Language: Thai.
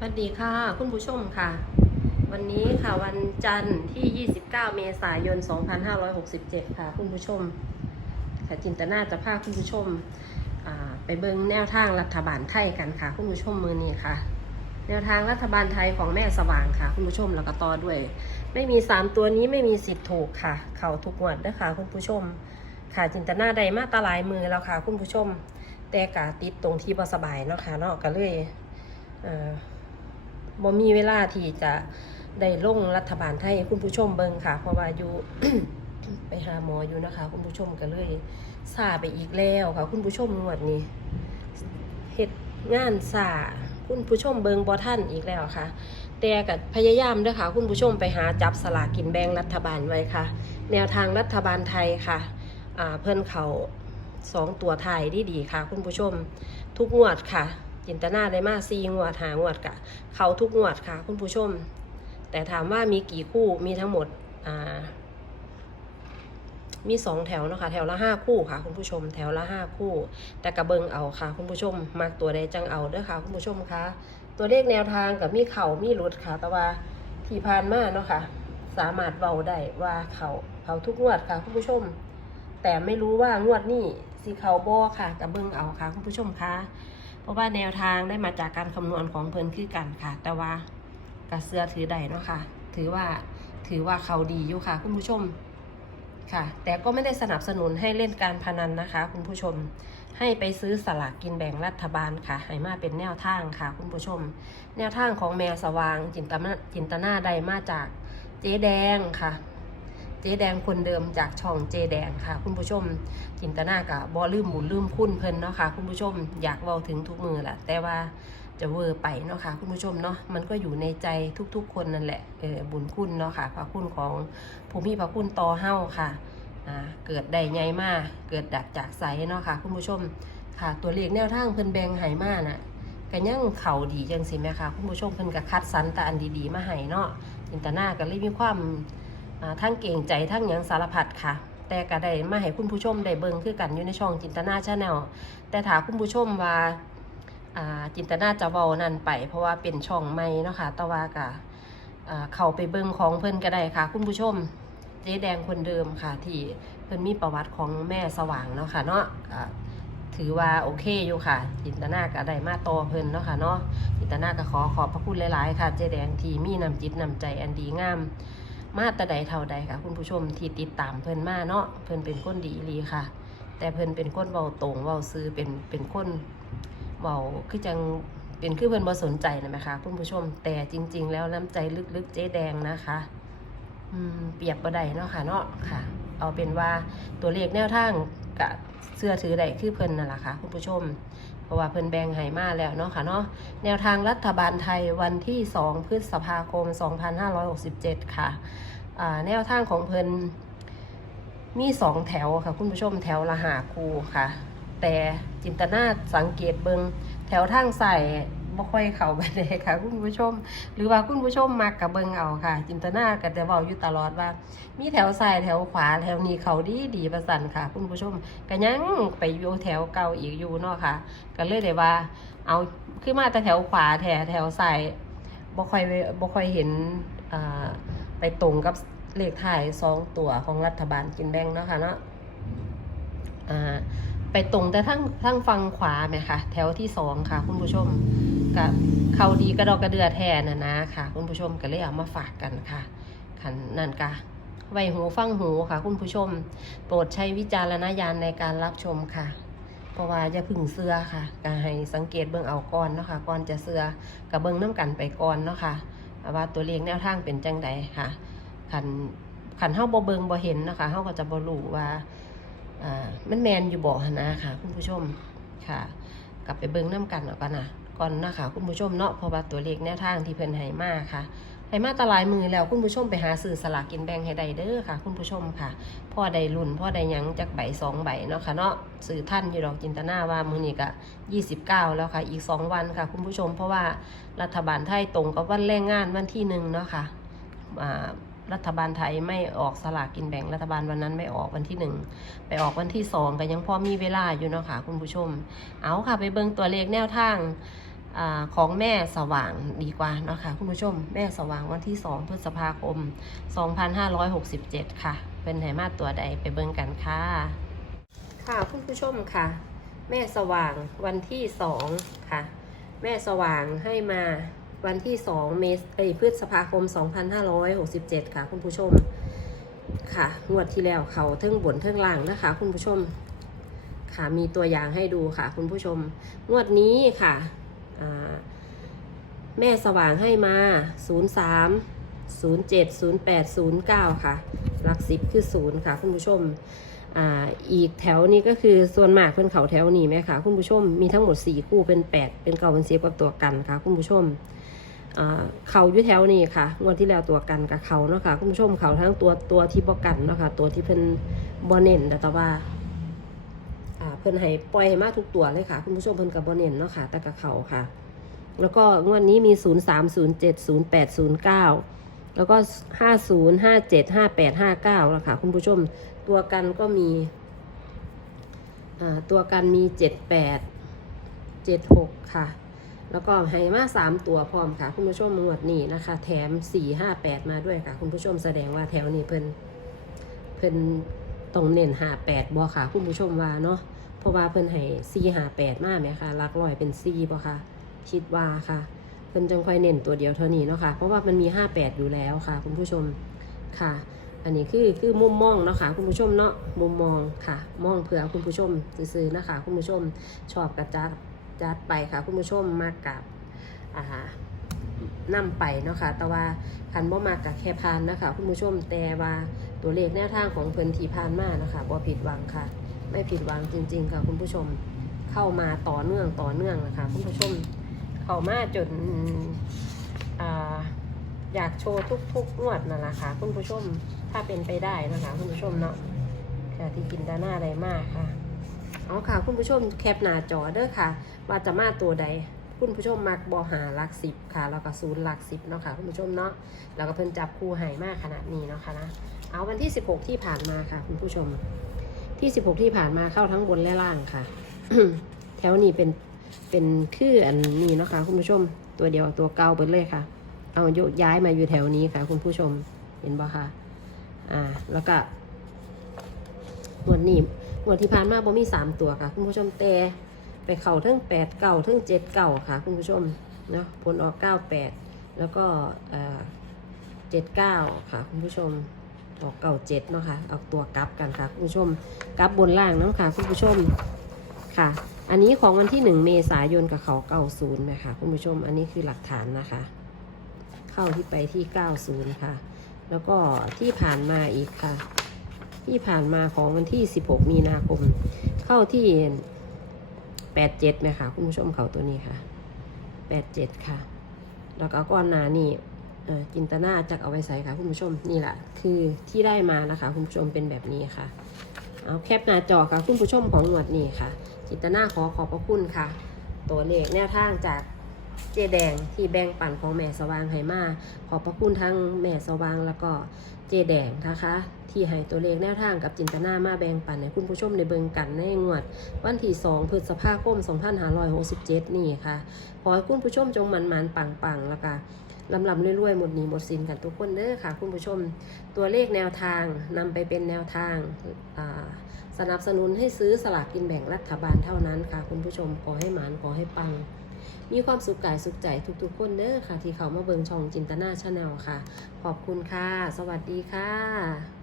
สวัสดีค่ะ คุณผู้ชมค่ะ วันนี้ค่ะวันจันทร์ที่ 29 เมษายน 2567 ค่ะ คุณผู้ชมค่ะจินตนาจะพาคุณผู้ชมไปเบิ่งแนวทางรัฐบาลไทยกันค่ะ คุณผู้ชมมือนี้ค่ะ แนวทางรัฐบาลไทยของแม่สว่างค่ะ คุณผู้ชมแล้วก็ต่อด้วย ไม่มี 3 ตัวนี้ไม่มีสิทธิ์ถูกค่ะ เข่าทุกงวดนะคะ คุณผู้ชม ค่ะจินตนาใดมาตาลายมือแล้วค่ะ คุณผู้ชม แต่กาติดตรงที่บ่สบายเนาะค่ะเนาะก็เลยเอ่อ บ่มีเวลาที่จะได้ลงรัฐบาลไทยคุณผู้ชมเบิ่งค่ะ เพราะว่าอยู่ไปหาหมออยู่นะคะ คุณผู้ชมก็เลยซาไปอีกแล้วค่ะ คุณผู้ชมงวดนี้เฮ็ดงานซาคุณผู้ชมเบิงบ่ท่านอีกแล้วค่ะ แต่ก็พยายามด้อค่ะ คุณผู้ชมไปหาจับสลากกินแบ่งรัฐบาลไว้ค่ะ แนวทางรัฐบาลไทยค่ะเพิ่อนเขาสองตัวไทยดีดีๆค่ะ คุณผู้ชมทุกงวดค่ะ จินตนาได้มาซีงวดหางวดกะ เขาทุกงวดค่ะ คุณผู้ชม แต่ถามว่ามีกี่คู่มีทั้งหมดอ่ามีสองแถวนะคะแถวละห้าคู่ค่ะ คุณผู้ชม แถวละห้าคู่ แต่กระเบิงเอาค่ะ คุณผู้ชมมากตัวใดจังเอาเด้อค่ะ คุณผู้ชมคะตัวเลขแนวทางกับมีเข่ามีหลุดค่ะ แต่ว่าที่ผ่านมาเนาะค่ะ สามารถเบาได้ว่าเขาเขาทุกงวดค่ะ คุณผู้ชม แต่ไม่รู้ว่างวดนี้สีเขาบอค่ะกระเบิงเอาค่ะ คุณผู้ชมคะ ราะว่าแนวทางได้มาจากการคำนวณของเพิ่นคือกันค่ะ แต่ว่ากระเสือถือใดเนาะค่ะ ถือว่าถือว่าเขาดีอยู่ค่ะ คุณผู้ชมค่ะ แต่ก็ไม่ได้สนับสนุนให้เล่นการพนันนะคะ คุณผู้ชมให้ไปซื้อสลากกินแบ่งรัฐบาลค่ะให้มาเป็นแนวทางค่ะ คุณผู้ชม แนวทางของแมวสว่างจินตนาจินตนาใดมาจากเจ๊แดงค่ะ เจ๊แดงคนเดิมจากช่องเจ๊แดงค่ะ คุณผู้ชมจินตนากับบอลืมบุญลืมคุณเพิ่นเนาะค่ะ คุณผู้ชมอยากเว้าถึงทุกมือแหละแต่ว่าจะเวอร์ไปเนาะค่ะ คุณผู้ชมเนาะมันก็อยู่ในใจทุกๆ คนนั่นแหละเออบุญคุณเนาะค่ะพระคุณของภูมิพระคุณต่อเฮ้าค่ะอ่าเกิดได้ไงมาเกิดดักจากใสเนาะค่ะ คุณผู้ชมค่ะ ตัวเลขแนวทางเพิ่นแบงให้มาน่ะก็ยังเข่าดีจังสิแม่ค่ะ คุณผู้ชมเพิ่นก็คัดสรรแต่อันดีๆมาให้เนาะจินตนาก็เลยมีความ ทั้งเก่งใจทั้งยังสารพัดค่ะ แต่ก็ได้มาให้คุณผู้ชมได้เบิ่งคือกันอยู่ในช่องจินตนาชาแนลแต่ถามคุณผู้ชมว่าจินตนาจะเว้านั่นไป เพราะว่าเป็นช่องใหม่เนาะค่ะแต่ว่าก็อ่าเข้าไปเบิ่งของเพิ่อนก็ได้ค่ะ คุณผู้ชมเจ๊แดงคนเดิมค่ะ ที่เพิ่อนมีประวัติของแม่สว่างเนาะค่ะเนาะถือว่าโอเคอยู่ค่ะ จินตนาก็ได้มาต่อเพิ่นเนาะค่ะเนาะจินตนาก็ขอขอบพระคุณหลาย ๆ ค่ะ เจ๊แดงที่มีนำจิตนำใจอันดีงาม มาแต่ใดเท่าใดค่ะ คุณผู้ชมที่ติดตามเพิ่นมาเนาะเพิ่นเป็นคนดีลีค่ะ แต่เพิ่นเป็นคนเว้าตรงเว้าซื้อเป็นเป็นคนเว้าคือจังเป็นคือเพิ่นบ่สนใจนะไหมคะคุณผู้ชมแต่จริง ๆ แล้วน้ำใจลึกๆเจ๊แดงนะคะอืมเปรียบบ่ได้เนาะค่ะเนาะค่ะ เอาเป็นว่าตัวเลขแนวทางกะเสื้อถือได้คือเพิ่นนั่นแหละค่ะคุณผู้ชม เพราะว่าเพิ่นแบ่งให้มาแล้วเนาะค่ะเนาะแนวทางรัฐบาลไทยวันที่ 2 พฤษภาคม 2567 ค่ะอ่าแนวทางของเพิ่นมีสองแถวค่ะ คุณผู้ชมแถวละหาคูค่ะ แต่จินตนาสังเกตเบิงแถวทางใส่ บ่ค่อยเข้าไปเลยค่ะ คุณผู้ชม หรือว่าคุณผู้ชมมักกับเบิงเอาค่ะ จินตนาก็จะเว้าอยู่ตลอดว่า มีแถวซ้ายแถวขวาแถวนี้เขาดีดีประสันค่ะ คุณผู้ชมก็ยังไปอยู่แถวเก่าอีกอยู่เนาะค่ะ ก็เลยได้ว่า เอาขึ้นมาแต่แถวขวาแถวแถวซ้ายบ่ค่อยบ่ค่อยเห็นไปตรงกับเลขท้ายสองตัวของรัฐบาลกินแบ่งเนาะค่ะเนาะอ่า ไปตรงแต่ทั้งทั้งฝั่งขวาไหมคะแถวที่สองค่ะ คุณผู้ชมกับเขาดีกระดอกกระเดือแทนนะนะค่ะ คุณผู้ชมก็เลยเอามาฝากกันค่ะขันนั่นกะไว้หูฟังหูค่ะ คุณผู้ชม โปรดใช้วิจารณญาณในการรับชมค่ะ เพราะว่าจะพึ่งเสื้อค่ะก็ให้สังเกตเบื้องเอาก่อนเนาะค่ะก่อนจะเสื้อกับเบื้องน้ำกันไปก่อนเนาะค่ะว่าตัวเลขแนวทางเป็นจังใดค่ะขันขันเฮาบ่เบิงบ่เห็นนะคะเฮาก็จะบ่รู้ว่า อ่ามันแมนอยู่บ่หั่นะค่ะ คุณผู้ชมค่ะ กลับไปเบิงน้ำกันเอากันนะก่อนนะคะคุณผู้ชมเนาะเพราะว่าตัวเลขแนวทางที่เพิ่นให้มาค่ะให้มาตลายมือแล้วคุณผู้ชมไปหาซื้อสลากกินแบ่งให้ได้เด้อค่ะ คุณผู้ชมค่ะพ่อไดรุ่นพ่อไดยังจากใบสองใบเนาะค่ะเนาะสื่อท่านอยู่ดอกจินตนาว่ามือนี้ก็ยี่สิบเก้าแล้วค่ะ อีกสองวันค่ะ คุณผู้ชมเพราะว่ารัฐบาลไทยตรงกับวันแรงงานวันที่หนึ่งเนาะค่ะอ่า รัฐบาลไทยไม่ออกสลากกินแบ่งรัฐบาลวันนั้นไม่ออกวันที่หนึ่งไปออกวันที่สองก็ยังพอมีเวลาอยู่เนาะค่ะคุณผู้ชม เอาค่ะไปเบิ่งตัวเลขแนวทางอของแม่สว่างดีกว่าเนาะค่ะคุณผู้ชม แม่สว่างวันที่2พฤษภาคม 2567 ค่ะ เป็นไหมาตัวใดไปเบิ่งกันค่ะ ค่ะคุณผู้ชมค่ะ แม่สว่างวันที่2ค่ะ แม่สว่างให้มา วันที่ 2 เมษเอยพฤษภาคม 2567 ค่ะ คุณผู้ชม ค่ะ งวดที่แล้วเขาเทิงบนเทิงล่างนะคะ คุณผู้ชม ค่ะ มีตัวอย่างให้ดูค่ะ คุณผู้ชม งวดนี้ค่ะ แม่สว่างให้มา 03 07 08 09 ค่ะ หลักสิบคือ 0 ค่ะ คุณผู้ชมอ่าอีกแถวนี้ก็คือส่วนมากเพื่อนเขาแถวนี้ไหมคะคุณผู้ชมมีทั้งหมด 4 คู่เป็น 8 เป็นเก่าเป็นเสียกับตัวกันค่ะ คุณผู้ชม เขาอยู่แถวนี้ค่ะงวดที่แล้วตัวกันกับเขาเนาะค่ะคุณผู้ชมเขาทั้งตัวตัวที่บกันเนาะค่ะตัวที่เพิ่นบอเน่นแต่ว่าเพิ่นให้ปล่อยให้มาทุกตัวเลยค่ะ คุณผู้ชมเพิ่นกับบอเน่นเนาะค่ะแต่กับเขาค่ะ แล้วก็งวดนี้มี 0 3 0 7 0 8 0 9 แล้วก็ 50 57 58 59แล้วค่ะ คุณผู้ชมตัวกันก็มีตัวกันมี 78 76 ค่ะ แล้วก็ให้มาสามตัวพร้อมค่ะ คุณผู้ชมงวดนี้นะคะ แถมสี่ห้าแปดมาด้วยค่ะ คุณผู้ชมแสดงว่าแถวนี้เพิ่นเพิ่นต้องเน้นหาแปดบ่ค่ะ คุณผู้ชมว่าเนาะเพราะว่าเพิ่นให้สี่หาแปดมาไหมคะลักลอยเป็นสี่บ่ค่ะ คิดว่าค่ะ เพิ่นจังค่อยเน้นตัวเดียวเท่านี้เนาะค่ะ เพราะว่ามันมีห้าแปดอยู่แล้วค่ะ คุณผู้ชมค่ะ อันนี้คือคือมุมมองเนาะค่ะคุณผู้ชมเนาะมุมมองค่ะ มองเผื่อคุณผู้ชมซื้อๆนะคะ คุณผู้ชมชอบกระจัด จัดไปค่ะคุณผู้ชมมากับอ่านำไปเนาะค่ะ แต่ว่าคันบ่มากกับแค่พานนะคะคุณผู้ชมแต่ว่าตัวเลขแนวทางของเพิ่นที่พานมากนะคะบ่ผิดหวังค่ะ ไม่ผิดหวังจริง ๆ ค่ะ คุณผู้ชมเข้ามาต่อเนื่องต่อเนื่องนะคะ คุณผู้ชมเข้ามาจนอ่าอยากโชว์ทุกๆงวดนั่นแหละค่ะคุณผู้ชมถ้าเป็นไปได้นะคะ คุณผู้ชมเนาะค่ที่กินดาหน้าอะไรมากค่ะ เอาค่ะ คุณผู้ชมแคปหน้าจอเด้อค่ะ ว่าจะมาตัวใด คุณผู้ชมมักบอหาหลักสิบค่ะ แล้วก็ศูนย์หลักสิบเนาะค่ะ คุณผู้ชมเนาะแล้วก็เพิ่นจับคู่หายมากขนาดนี้เนาะค่ะนะเอาวันที่16ที่ผ่านมาค่ะ คุณผู้ชม ที่16ที่ผ่านมาเข้าทั้งบนและล่างค่ะ แถวนี้เป็นเป็นคืออันนี้เนาะค่ะคุณผู้ชมตัวเดียวตัวเก่าเบิดเลยค่ะ เอาโยกย้ายมาอยู่แถวนี้ค่ะ คุณผู้ชมเห็นบ่คะอ่า แล้วก็งวดนี้ งวดที่ผ่านมาบ่มีสามตัวค่ะ คุณผู้ชมแต่ไปเข่าทั้งแปดเก่าทั้งเจ็ดเก่าค่ะ คุณผู้ชมเนาะผลออกเก้าแปดแล้วก็เจ็ดเก้าค่ะ คุณผู้ชมออกเก่าเจ็ดเนาะค่ะออกตัวกลับกันค่ะ คุณผู้ชมกลับบนล่างเนาะค่ะ คุณผู้ชมค่ะ อันนี้ของวันที่หนึ่งเมษายนกับเขาเก้าศูนย์นะคะคุณผู้ชมอันนี้คือหลักฐานนะคะ เข้าที่ไปที่เก้าศูนย์ค่ะ แล้วก็ที่ผ่านมาอีกค่ะ ที่ผ่านมาของวันที่ 16 มีนาคม เข้าที่ 87นะคะคุณผู้ชมเขาตัวนี้ค่ะ 87 ค่ะ แล้วก็ก้อนหนานี่เอ่อจินตนาจักเอาไว้ใส่ค่ะคุณผู้ชมนี่แหละคือที่ได้มานะคะคุณผู้ชมเป็นแบบนี้ค่ะ เอาแคปหน้าจอค่ะคุณผู้ชมของหนวดนี่ค่ะ จินตนาขอขอบพระคุณค่ะ ตัวเลขแนวทางจาก เจแดงที่แบ่งปันของแม่สว่างไหมาขอบพระคุณทั้งแม่สว่างแล้วก็เจแดงนะคะ ที่ให้ตัวเลขแนวทางกับจินตนามาแบ่งปันให้คุณผู้ชมในเบิงกันในงวด วันที่ 2 พฤษภาคม 2567 นี่ค่ะ ขอให้คุณผู้ชมจงมันมันปังปังๆแล้วก็ลำลำรวยๆ หมดหนี้หมดสินกันทุกคนเด้อค่ะ คุณผู้ชมตัวเลขแนวทางนำไปเป็นแนวทางาสนับสนุนให้ซื้อสลากกินแบ่งรัฐบาลเท่านั้นค่ะ คุณผู้ชมขอให้หมานขอให้ปัง มีความสุขกายสุขใจทุกๆ คนเด้อค่ะ ที่เขามาเบิงช่องจินตนาชาแนลค่ะ ขอบคุณค่ะ สวัสดีค่ะ